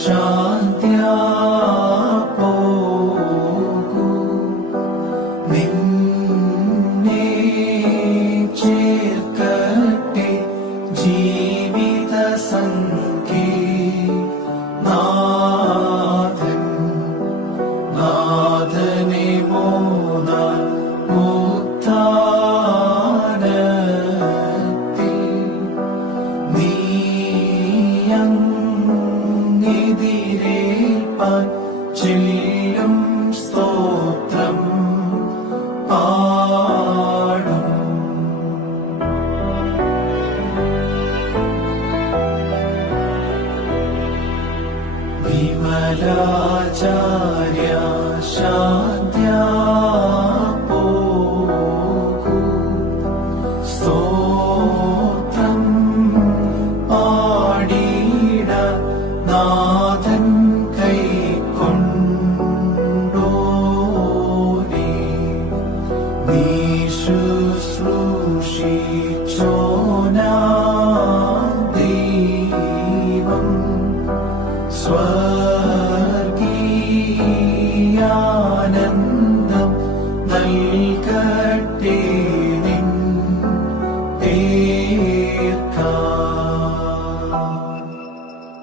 ശാന്ത്യാ പോകൂ നിന്നെ ചേർക്കട്ടെ ജീവിത സംഖ്യേ നാഥനെ മോനാൻ ഉത്ഥാനത്തിൽ നീയങ്ങെതിരേൽപ്പാൻ ചെല്ലും സ്തോത്രം പാടും. വിമലാചാര്യ ശാന്ത്യാ പോകൂ സ്തോത്രം പാടിട നാഥൻ കൈക്കൊണ്ടോനേ നീ ശുശ്രൂഷിച്ചോനാ ദൈവം സ്വർഗീയാനന്ദം നൽക